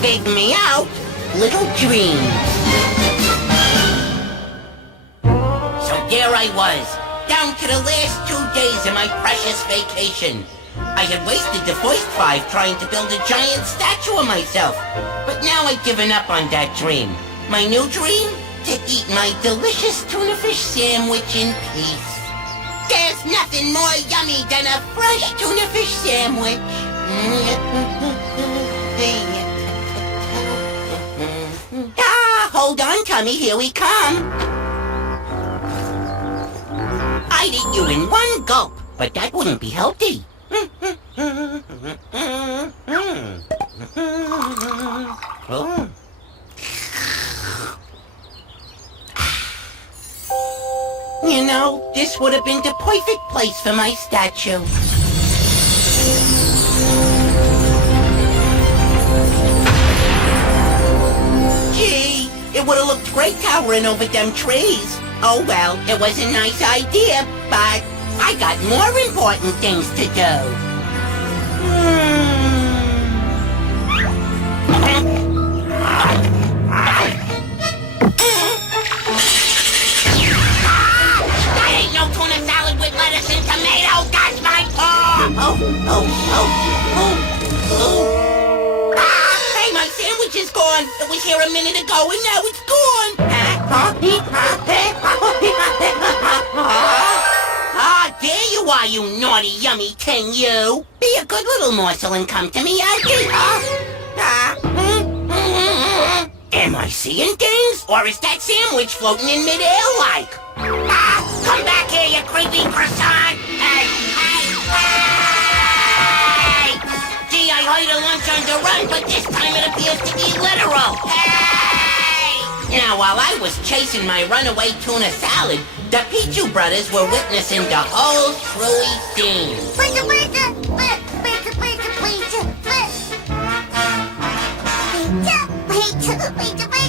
Big Meowth, little dream. So there I was, down to the last 2 days of my precious vacation. I had wasted the first 5 trying to build a giant statue of myself. But now I've given up on that dream. My new dream? To eat my delicious tuna fish sandwich in peace. There's nothing more yummy than a fresh tuna fish sandwich. Hold on, Tummy, here we come. I'd eat you in one gulp, but that wouldn't be healthy. Oh. You know, this would have been the perfect place for my statue. Gee, it would have looked great towering over them trees. Oh well, it was a nice idea, but I got more important things to do. That ain't no tuna salad with lettuce and tomato. That's my paw. Hey, my sandwich is gone. It was here a minute ago and now it's gone. There you are, you naughty, yummy thing, you. Be a good little morsel and come to me, Auntie. Am I seeing things? Or is that sandwich floating in midair like? Come back here, you creepy croissant! Hey! Gee, I heard a lunch on the run, but this time it appears to be literal. Hey! Now, while I was chasing my runaway tuna salad, the Pichu brothers were witnessing the whole truly scene.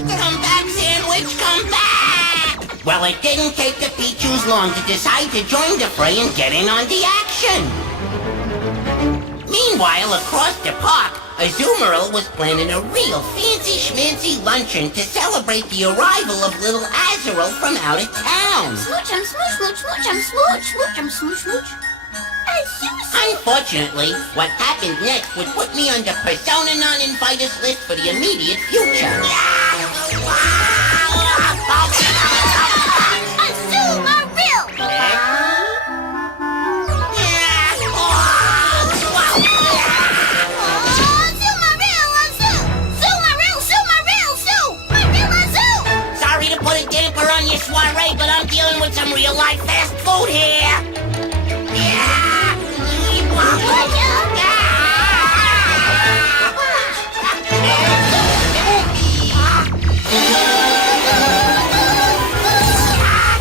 Come back, sandwich, come back! Well, it didn't take the Pichus long to decide to join the fray and get in on the action. Meanwhile, across the park, Azumarill was planning a real fancy-schmancy luncheon to celebrate the arrival of little Azurill from out of town. Smooch, smooch, smooch, smooch, smooch, smooch, smooch, smooch. Unfortunately, what happened next would put me on the persona non-inviters list for the immediate future. Sorry to put a damper on your soiree, but I'm dealing with some real-life fast food here.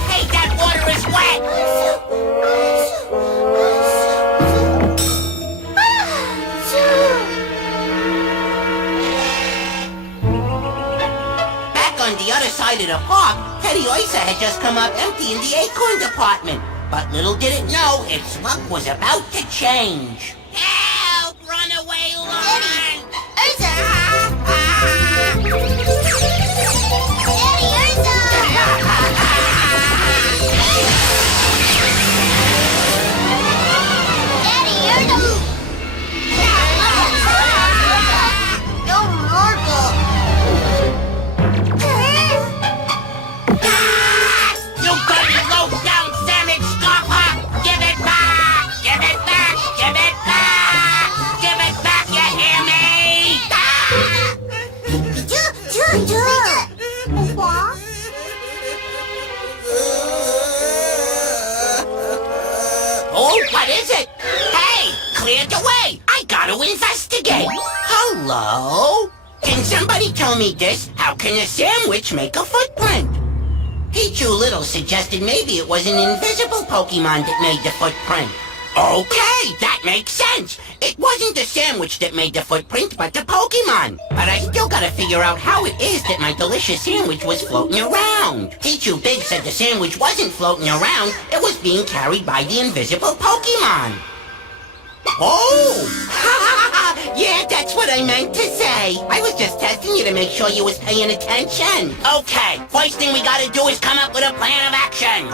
Hey, that water is wet! Back on the other side of the park, Teddy Oyster had just come up emptying the acorn department. But little did it know, its luck was about to change. Help! Runaway line! Oh, what is it? Hey, cleared the way. I gotta investigate. Hello? Can somebody tell me this? How can a sandwich make a footprint? Pichu Little suggested maybe it was an invisible Pokemon that made the footprint. Okay, that makes sense. It wasn't the sandwich that made the footprint, but the Pokemon. But I still gotta figure out how it is that my delicious sandwich was floating around. Pichu Big said the sandwich wasn't floating around, it was being carried by the invisible Pokemon. Oh! Yeah, that's what I meant to say. I was just testing you to make sure you was paying attention. Okay, first thing we gotta do is come up with a plan of action.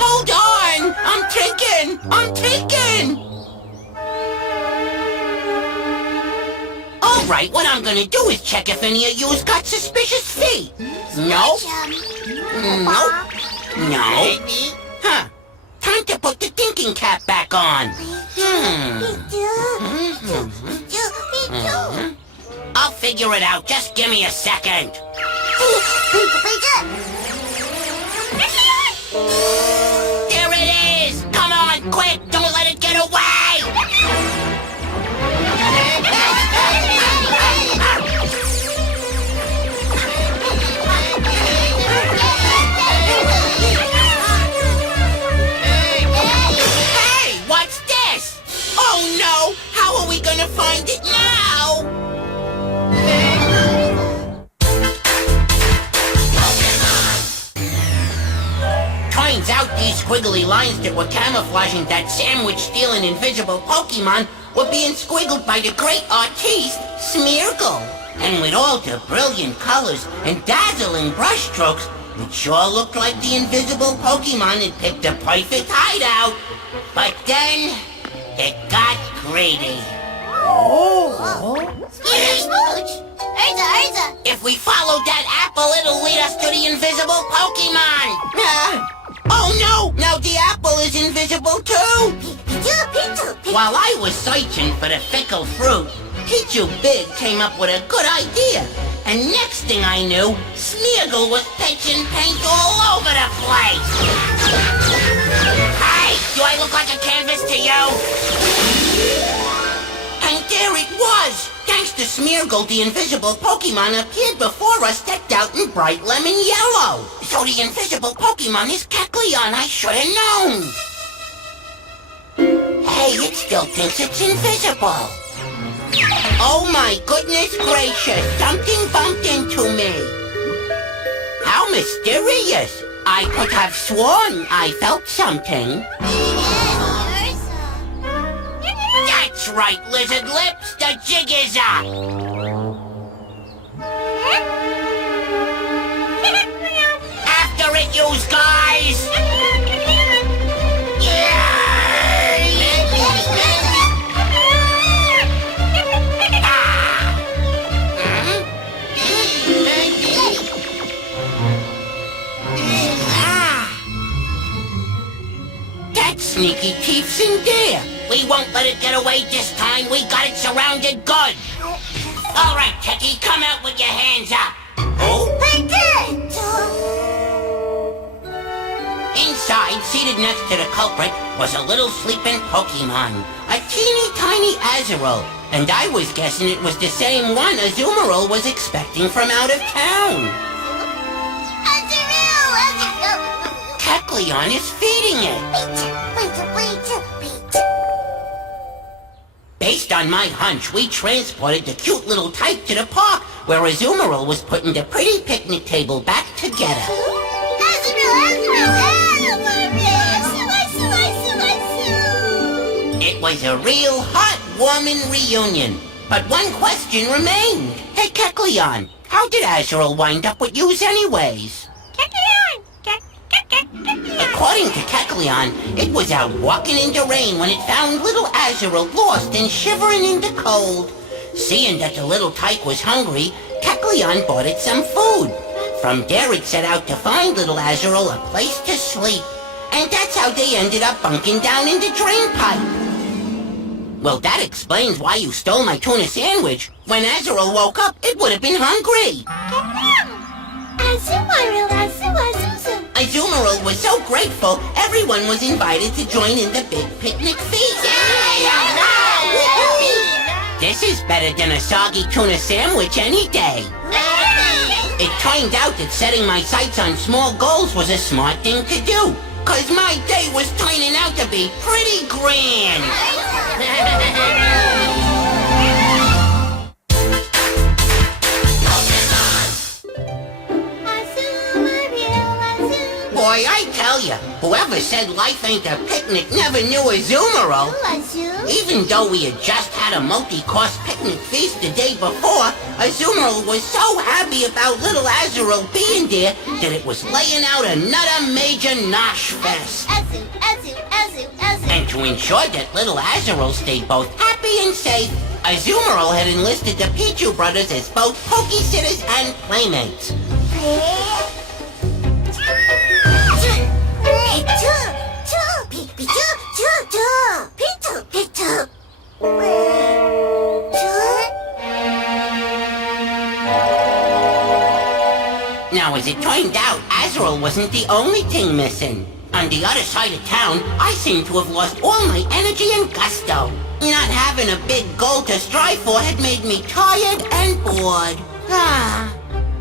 Hold on! I'm thinking! Alright, what I'm gonna do is check if any of you's got suspicious feet. Nope. Nope. No. Huh. Time to put the thinking cap back on. I'll figure it out. Just give me a second. There it is! Come on, quick! Don't let it get away! Hey, what's this? Oh no! How are we gonna find it now? Turns out these squiggly lines that were camouflaging that sandwich-stealing invisible Pokemon were being squiggled by the great artiste, Smeargle. And with all the brilliant colors and dazzling brushstrokes, it sure looked like the invisible Pokemon had picked a perfect hideout. But then, it got greedy. Smooch! Urza! If we follow that apple, it'll lead us to the invisible Pokemon. Oh no! Now the apple is invisible too! While I was searching for the fickle fruit, Pichu Big came up with a good idea. And next thing I knew, Smeargle was pitching paint all over the place. Hey, do I look like a canvas to you? And there it was! Thanks to Smeargle, the invisible Pokemon appeared before us decked out in bright lemon yellow. So the invisible Pokemon is Kecleon, I should have known. Hey, it still thinks it's invisible. Oh my goodness gracious, something bumped into me. How mysterious. I could have sworn I felt something. That's right, Lizard Lips, the jig is up. After it, yous guys! That sneaky thief's in there. We won't let it get away this time. We got it surrounded good. All right, Techie, come out with your hands up. Oh? Inside, seated next to the culprit, was a little sleeping Pokemon. A teeny tiny Azurill. And I was guessing it was the same one Azumarill was expecting from out of town. Kecleon is feeding it. Based on my hunch, we transported the cute little type to the park, where Azumarill was putting the pretty picnic table back together. It was a real heartwarming reunion. But one question remained. Hey, Kecleon, how did Azurill wind up with yous anyways? According to Kecleon, it was out walking in the rain when it found little Azurill lost and shivering in the cold. Seeing that the little tyke was hungry, Kecleon bought it some food. From there it set out to find little Azurill a place to sleep. And that's how they ended up bunking down in the drain pipe. Well, that explains why you stole my tuna sandwich. When Azurill woke up, it would have been hungry. Azumarill was so grateful, everyone was invited to join in the big picnic feast. This is better than a soggy tuna sandwich any day. It turned out that setting my sights on small goals was a smart thing to do, 'cause my day was turning out to be pretty grand. Boy, I tell tell you, whoever said life ain't a picnic never knew Azumarill. Azul. Even though we had just had a multi-course picnic feast the day before, Azumarill was so happy about little Azurill being there that it was laying out another major nosh fest. Azul. And to ensure that little Azurill stayed both happy and safe, Azumarill had enlisted the Pichu brothers as both Pokesitters and playmates. Now, as it turned out, Azurill wasn't the only thing missing. On the other side of town, I seem to have lost all my energy and gusto. Not having a big goal to strive for had made me tired and bored.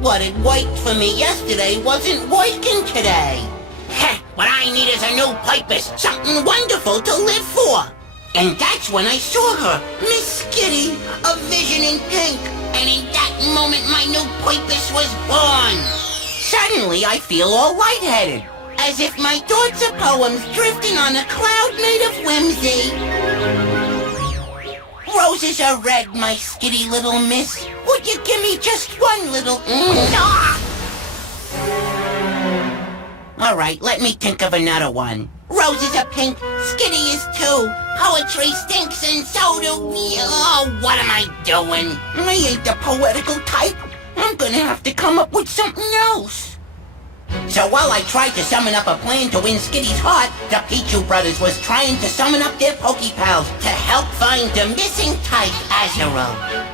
What had worked for me yesterday wasn't working today. What I need is a new purpose, something wonderful to live for. And that's when I saw her, Miss Skitty, a vision in pink. And in that moment, my new purpose was born. Suddenly, I feel all lightheaded, as if my thoughts are poems drifting on a cloud made of whimsy. Roses are red, my skitty little miss. Would you give me just one little... All right, let me think of another one. Roses are pink, skitty is too. Poetry stinks and so do... Oh, what am I doing? I ain't the poetical type. I'm gonna have to come up with something else. So while I tried to summon up a plan to win Skitty's heart, the Pichu brothers was trying to summon up their Pokepals to help find the missing type Azurill.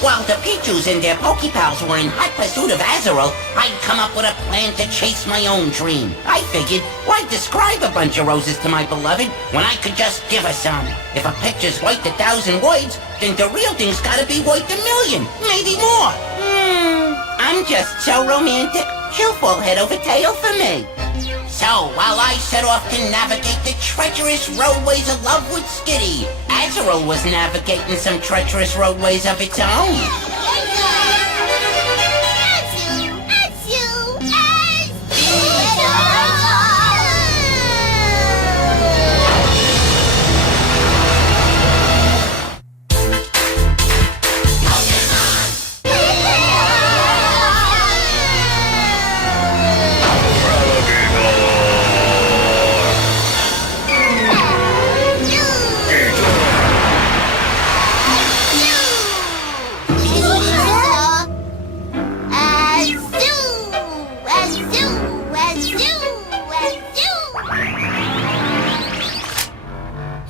While the Pichus and their Pokepals were in hot pursuit of Azurill, I'd come up with a plan to chase my own dream. I figured, why describe a bunch of roses to my beloved when I could just give her some? If a picture's worth 1,000 words, then the real thing's gotta be worth 1,000,000, maybe more. I'm just so romantic. She'll fall head over tail for me. So, while I set off to navigate the treacherous roadways of love with Skitty, Azurill was navigating some treacherous roadways of its own.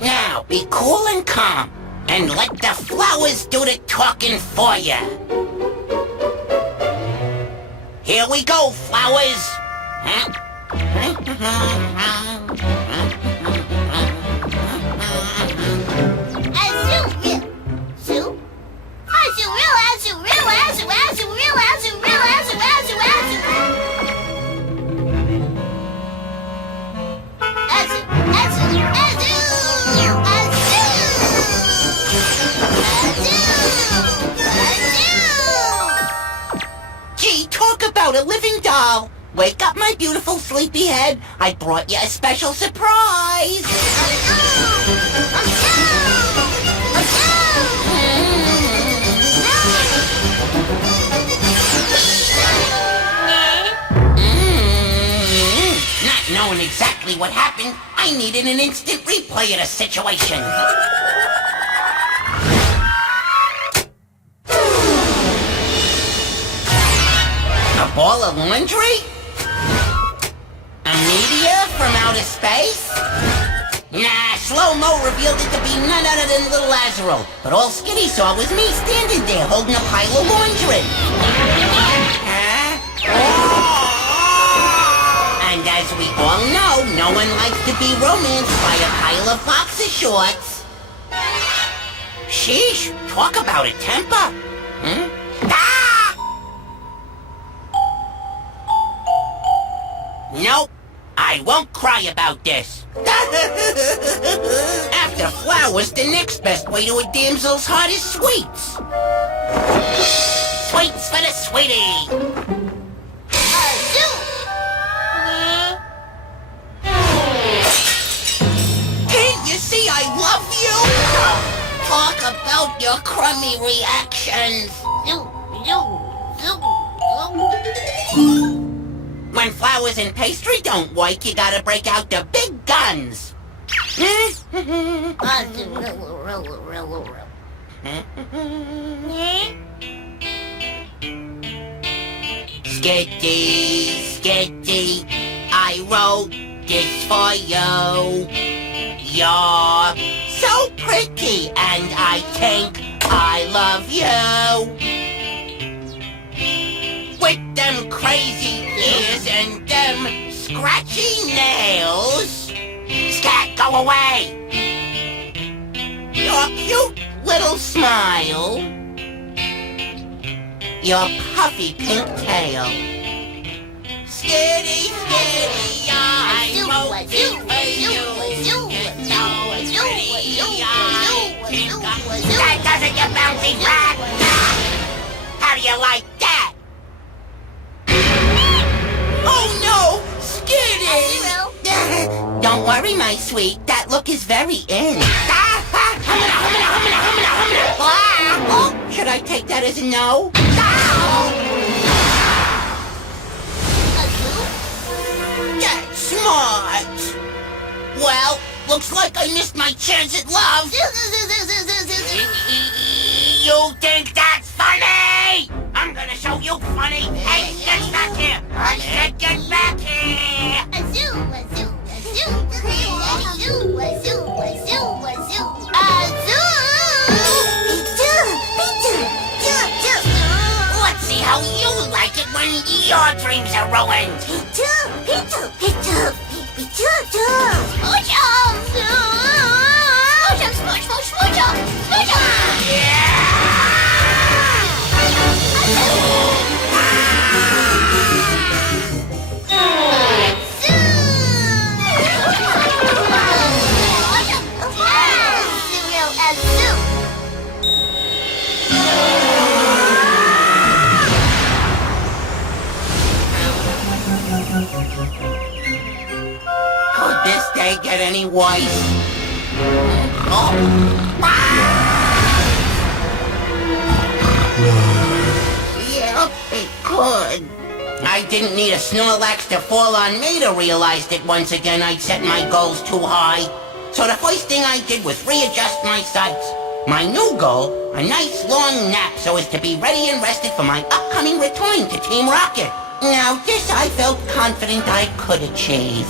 Now, be cool and calm, and let the flowers do the talking for you. Here we go, flowers. Wake up, my beautiful sleepyhead. I brought you a special surprise. Not knowing exactly what happened, I needed an instant replay of the situation. A ball of laundry? A meteor from outer space? Nah, slow-mo revealed it to be none other than little Lazaro. But all Skitty saw was me standing there holding a pile of laundry. Huh? And as we all know, no one likes to be romanced by a pile of boxer shorts. Sheesh, talk about a temper. Ah! Nope, I won't cry about this. After flowers, the next best way to a damsel's heart is sweets. Sweets for the sweetie. Can't you see I love you? Talk about your crummy reactions. When flowers and pastry don't work, you gotta break out the big guns. Skitty, Skitty, I wrote this for you. You're so pretty, and I think I love you. With them crazy ears and them scratchy nails. Scat, go away! Your cute little smile. Your puffy pink tail. Skitty, Skitty, I wrote this for you. That doesn't, you bouncy rat! How do you like that? Oh no! Skitty! Don't worry, my sweet. That look is very in. Oh, should I take that as a no? That's smart. Well, looks like I missed my chance at love. You think that's funny? I'm gonna show you funny. Hey, get back here! I said get back here! Let's see how you like it when your dreams are ruined. Could this day get any worse? Oh. Yeah, it could. I didn't need a Snorlax to fall on me to realize that once again I'd set my goals too high. So the first thing I did was readjust my sights. My new goal, a nice long nap so as to be ready and rested for my upcoming return to Team Rocket. Now this I felt confident I could achieve.